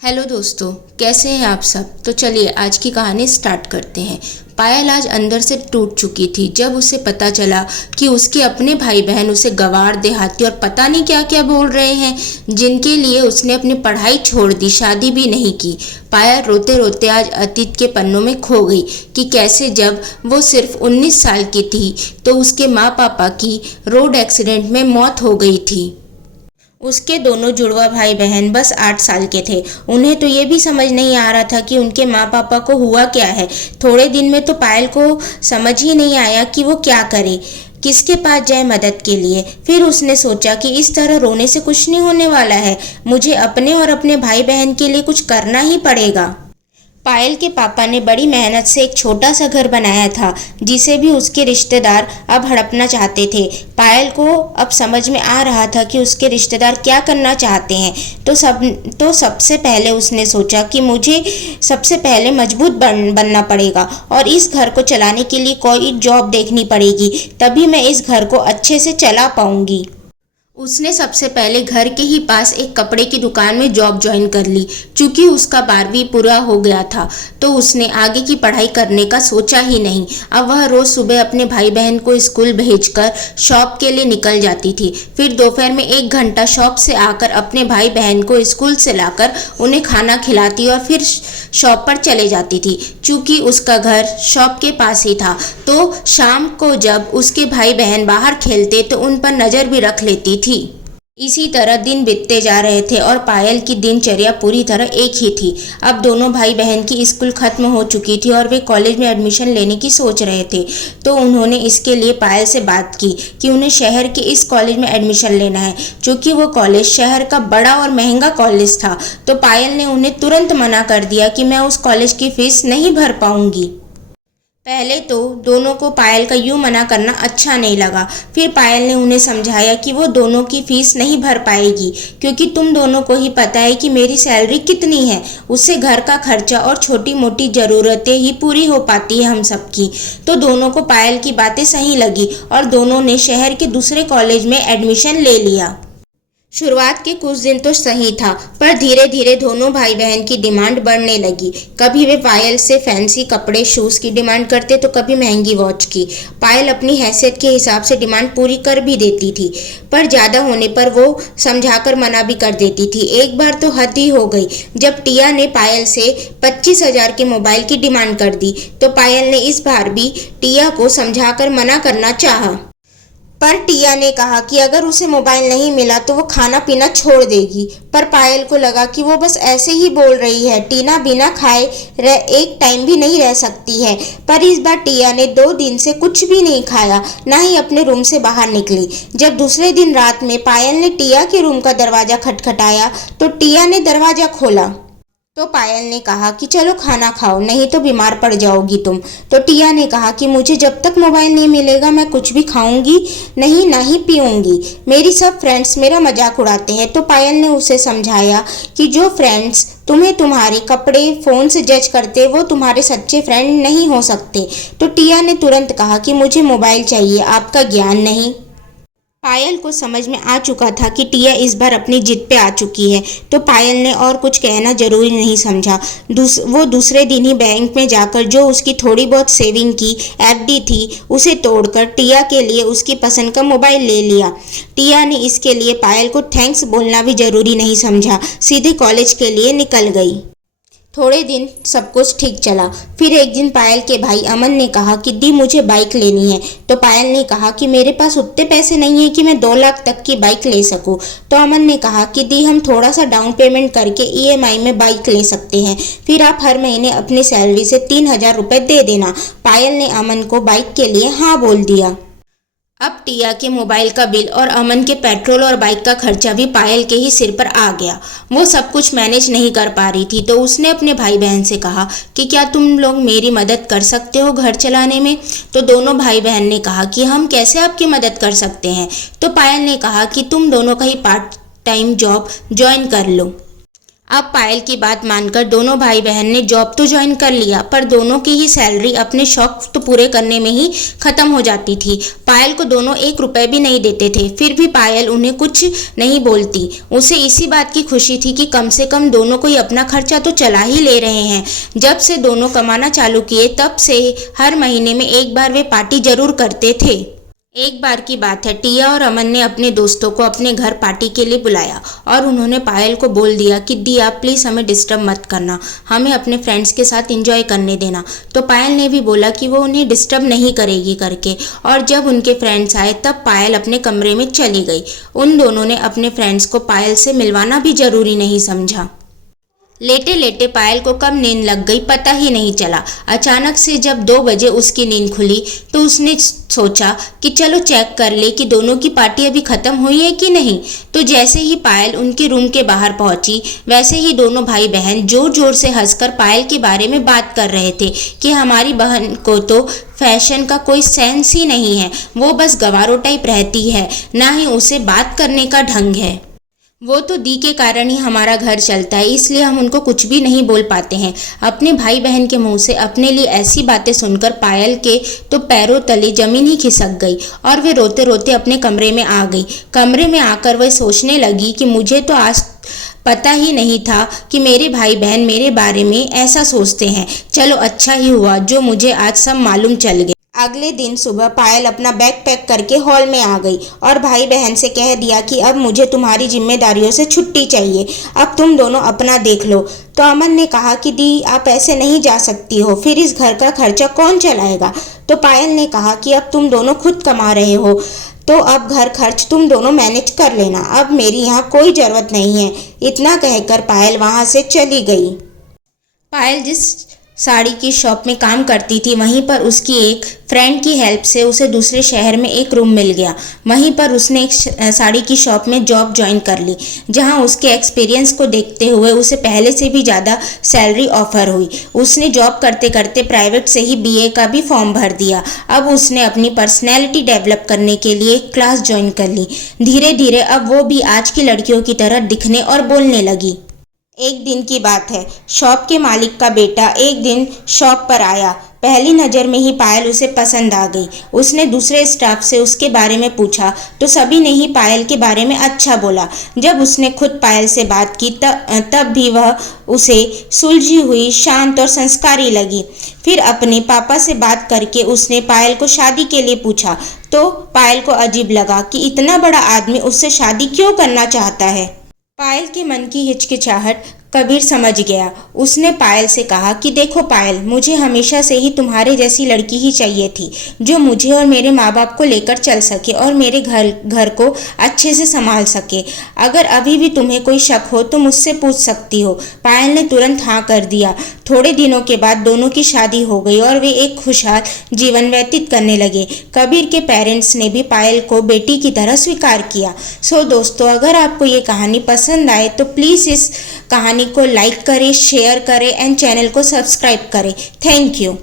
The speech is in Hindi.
हेलो दोस्तों, कैसे हैं आप सब। तो चलिए आज की कहानी स्टार्ट करते हैं। पायल आज अंदर से टूट चुकी थी जब उसे पता चला कि उसके अपने भाई बहन उसे गंवार, देहाती और पता नहीं क्या क्या बोल रहे हैं, जिनके लिए उसने अपनी पढ़ाई छोड़ दी, शादी भी नहीं की। पायल रोते रोते आज अतीत के पन्नों में खो गई कि कैसे जब वो सिर्फ 19 साल की थी तो उसके माँ पापा की रोड एक्सीडेंट में मौत हो गई थी। उसके दोनों जुड़वा भाई बहन बस 8 साल के थे। उन्हें तो ये भी समझ नहीं आ रहा था कि उनके माँ पापा को हुआ क्या है। थोड़े दिन में तो पायल को समझ ही नहीं आया कि वो क्या करे, किसके पास जाए मदद के लिए। फिर उसने सोचा कि इस तरह रोने से कुछ नहीं होने वाला है, मुझे अपने और अपने भाई बहन के लिए कुछ करना ही पड़ेगा। पायल के पापा ने बड़ी मेहनत से एक छोटा सा घर बनाया था जिसे भी उसके रिश्तेदार अब हड़पना चाहते थे। पायल को अब समझ में आ रहा था कि उसके रिश्तेदार क्या करना चाहते हैं। तो सबसे पहले उसने सोचा कि मुझे सबसे पहले मजबूत बनना पड़ेगा और इस घर को चलाने के लिए कोई जॉब देखनी पड़ेगी, तभी मैं इस घर को अच्छे से चला पाऊंगी। उसने सबसे पहले घर के ही पास एक कपड़े की दुकान में जॉब ज्वाइन कर ली। चूंकि उसका 12वीं पूरा हो गया था तो उसने आगे की पढ़ाई करने का सोचा ही नहीं। अब वह रोज सुबह अपने भाई बहन को स्कूल भेजकर शॉप के लिए निकल जाती थी। फिर दोपहर में 1 घंटा शॉप से आकर अपने भाई बहन को स्कूल से लाकर उन्हें खाना खिलाती और फिर शॉप पर चले जाती थी। चूंकि उसका घर शॉप के पास ही था तो शाम को जब उसके भाई बहन बाहर खेलते तो उन पर नज़र भी रख लेती थी। इसी तरह दिन बीतते जा रहे थे और पायल की दिनचर्या पूरी तरह एक ही थी। अब दोनों भाई बहन की स्कूल खत्म हो चुकी थी और वे कॉलेज में एडमिशन लेने की सोच रहे थे। तो उन्होंने इसके लिए पायल से बात की कि उन्हें शहर के इस कॉलेज में एडमिशन लेना है। चूँकि वो कॉलेज शहर का बड़ा और महंगा कॉलेज था तो पायल ने उन्हें तुरंत मना कर दिया कि मैं उस कॉलेज की फीस नहीं भर पाऊंगी। पहले तो दोनों को पायल का यूं मना करना अच्छा नहीं लगा। फिर पायल ने उन्हें समझाया कि वो दोनों की फीस नहीं भर पाएगी क्योंकि तुम दोनों को ही पता है कि मेरी सैलरी कितनी है, उससे घर का खर्चा और छोटी मोटी ज़रूरतें ही पूरी हो पाती है हम सबकी। तो दोनों को पायल की बातें सही लगी और दोनों ने शहर के दूसरे कॉलेज में एडमिशन ले लिया। शुरुआत के कुछ दिन तो सही था पर धीरे धीरे दोनों भाई बहन की डिमांड बढ़ने लगी। कभी वे पायल से फैंसी कपड़े, शूज़ की डिमांड करते तो कभी महंगी वॉच की। पायल अपनी हैसियत के हिसाब से डिमांड पूरी कर भी देती थी पर ज़्यादा होने पर वो समझाकर मना भी कर देती थी। एक बार तो हद ही हो गई जब टिया ने पायल से 25,000 के मोबाइल की डिमांड कर दी तो पायल ने इस बार भी टिया को समझाकर मना करना चाहा। पर टिया ने कहा कि अगर उसे मोबाइल नहीं मिला तो वो खाना पीना छोड़ देगी। पर पायल को लगा कि वो बस ऐसे ही बोल रही है, टीना बिना खाए एक टाइम भी नहीं रह सकती है। पर इस बार टिया ने 2 दिन से कुछ भी नहीं खाया, ना ही अपने रूम से बाहर निकली। जब दूसरे दिन रात में पायल ने टिया के रूम का दरवाज़ा खटखटाया तो टिया ने दरवाज़ा खोला। तो पायल ने कहा कि चलो खाना खाओ, नहीं तो बीमार पड़ जाओगी तुम। तो टिया ने कहा कि मुझे जब तक मोबाइल नहीं मिलेगा मैं कुछ भी खाऊंगी नहीं, ना ही पीऊंगी। मेरी सब फ्रेंड्स मेरा मजाक उड़ाते हैं। तो पायल ने उसे समझाया कि जो फ्रेंड्स तुम्हें तुम्हारे कपड़े, फ़ोन से जज करते वो तुम्हारे सच्चे फ्रेंड नहीं हो सकते। तो टिया ने तुरंत कहा कि मुझे मोबाइल चाहिए, आपका ज्ञान नहीं। पायल को समझ में आ चुका था कि टिया इस बार अपनी जिद पे आ चुकी है तो पायल ने और कुछ कहना जरूरी नहीं समझा। वो दूसरे दिन ही बैंक में जाकर जो उसकी थोड़ी बहुत सेविंग की एफडी थी उसे तोड़कर टिया के लिए उसकी पसंद का मोबाइल ले लिया। टिया ने इसके लिए पायल को थैंक्स बोलना भी जरूरी नहीं समझा, सीधे कॉलेज के लिए निकल गई। थोड़े दिन सब कुछ ठीक चला। फिर एक दिन पायल के भाई अमन ने कहा कि दी मुझे बाइक लेनी है। तो पायल ने कहा कि मेरे पास उतने पैसे नहीं है कि मैं 2 लाख तक की बाइक ले सकूं। तो अमन ने कहा कि दी हम थोड़ा सा डाउन पेमेंट करके ईएमआई में बाइक ले सकते हैं, फिर आप हर महीने अपनी सैलरी से 3,000 रुपये दे देना। पायल ने अमन को बाइक के लिए हाँ बोल दिया। अब टिया के मोबाइल का बिल और अमन के पेट्रोल और बाइक का खर्चा भी पायल के ही सिर पर आ गया। वो सब कुछ मैनेज नहीं कर पा रही थी तो उसने अपने भाई बहन से कहा कि क्या तुम लोग मेरी मदद कर सकते हो घर चलाने में। तो दोनों भाई बहन ने कहा कि हम कैसे आपकी मदद कर सकते हैं। तो पायल ने कहा कि तुम दोनों का ही पार्ट टाइम जॉब ज्वाइन कर लो। अब पायल की बात मानकर दोनों भाई बहन ने जॉब तो ज्वाइन कर लिया, पर दोनों की ही सैलरी अपने शौक तो पूरे करने में ही खत्म हो जाती थी। पायल को दोनों 1 रुपए भी नहीं देते थे, फिर भी पायल उन्हें कुछ नहीं बोलती। उसे इसी बात की खुशी थी कि कम से कम दोनों कोई अपना खर्चा तो चला ही ले रहे हैं। जब से दोनों कमाना चालू किए तब से हर महीने में एक बार वे पार्टी जरूर करते थे। एक बार की बात है, टिया और अमन ने अपने दोस्तों को अपने घर पार्टी के लिए बुलाया और उन्होंने पायल को बोल दिया कि दिया प्लीज़ हमें डिस्टर्ब मत करना, हमें अपने फ्रेंड्स के साथ एंजॉय करने देना। तो पायल ने भी बोला कि वो उन्हें डिस्टर्ब नहीं करेगी करके, और जब उनके फ्रेंड्स आए तब पायल अपने कमरे में चली गई। उन दोनों ने अपने फ्रेंड्स को पायल से मिलवाना भी जरूरी नहीं समझा। लेटे लेटे पायल को कब नींद लग गई पता ही नहीं चला। अचानक से जब 2 बजे उसकी नींद खुली तो उसने सोचा कि चलो चेक कर ले कि दोनों की पार्टी अभी ख़त्म हुई है कि नहीं। तो जैसे ही पायल उनके रूम के बाहर पहुंची, वैसे ही दोनों भाई बहन जोर जोर से हंसकर पायल के बारे में बात कर रहे थे कि हमारी बहन को तो फैशन का कोई सेंस ही नहीं है, वो बस गवारो टाइप रहती है, ना ही उसे बात करने का ढंग है। वो तो दी के कारण ही हमारा घर चलता है, इसलिए हम उनको कुछ भी नहीं बोल पाते हैं। अपने भाई बहन के मुंह से अपने लिए ऐसी बातें सुनकर पायल के तो पैरों तले जमीन ही खिसक गई और वे रोते रोते अपने कमरे में आ गई। कमरे में आकर वह सोचने लगी कि मुझे तो आज पता ही नहीं था कि मेरे भाई बहन मेरे बारे में ऐसा सोचते हैं। चलो अच्छा ही हुआ जो मुझे आज सब मालूम चल गया। अगले दिन सुबह पायल अपना बैग पैक करके हॉल में आ गई और भाई बहन से कह दिया कि अब मुझे तुम्हारी जिम्मेदारियों से छुट्टी चाहिए, अब तुम दोनों अपना देख लो। तो अमन ने कहा कि दी आप ऐसे नहीं जा सकती हो, फिर इस घर का खर्चा कौन चलाएगा। तो पायल ने कहा कि अब तुम दोनों खुद कमा रहे हो तो अब घर खर्च तुम दोनों मैनेज कर लेना, अब मेरी यहाँ कोई ज़रूरत नहीं है। इतना कहकर पायल वहाँ से चली गई। पायल जिस साड़ी की शॉप में काम करती थी वहीं पर उसकी एक फ्रेंड की हेल्प से उसे दूसरे शहर में एक रूम मिल गया। वहीं पर उसने एक साड़ी की शॉप में जॉब ज्वाइन कर ली, जहां उसके एक्सपीरियंस को देखते हुए उसे पहले से भी ज़्यादा सैलरी ऑफर हुई। उसने जॉब करते करते प्राइवेट से ही बीए का भी फॉर्म भर दिया। अब उसने अपनी पर्सनैलिटी डेवलप करने के लिए एक क्लास ज्वाइन कर ली। धीरे धीरे अब वो भी आज की लड़कियों की तरह दिखने और बोलने लगी। एक दिन की बात है, शॉप के मालिक का बेटा एक दिन शॉप पर आया। पहली नज़र में ही पायल उसे पसंद आ गई। उसने दूसरे स्टाफ से उसके बारे में पूछा तो सभी ने ही पायल के बारे में अच्छा बोला। जब उसने खुद पायल से बात की तब भी वह उसे सुलझी हुई, शांत और संस्कारी लगी। फिर अपने पापा से बात करके उसने पायल को शादी के लिए पूछा तो पायल को अजीब लगा कि इतना बड़ा आदमी उससे शादी क्यों करना चाहता है। पायल के मन की हिचकिचाहट कबीर समझ गया। उसने पायल से कहा कि देखो पायल, मुझे हमेशा से ही तुम्हारे जैसी लड़की ही चाहिए थी जो मुझे और मेरे माँ बाप को लेकर चल सके और मेरे घर को अच्छे से संभाल सके। अगर अभी भी तुम्हें कोई शक हो तो मुझसे पूछ सकती हो। पायल ने तुरंत हाँ कर दिया। थोड़े दिनों के बाद दोनों की शादी हो गई और वे एक खुशहाल जीवन व्यतीत करने लगे। कबीर के पेरेंट्स ने भी पायल को बेटी की तरह स्वीकार किया। सो दोस्तों, अगर आपको ये कहानी पसंद आए तो प्लीज़ इस कहानी को लाइक करें, शेयर करें एंड चैनल को सब्सक्राइब करें। Thank you.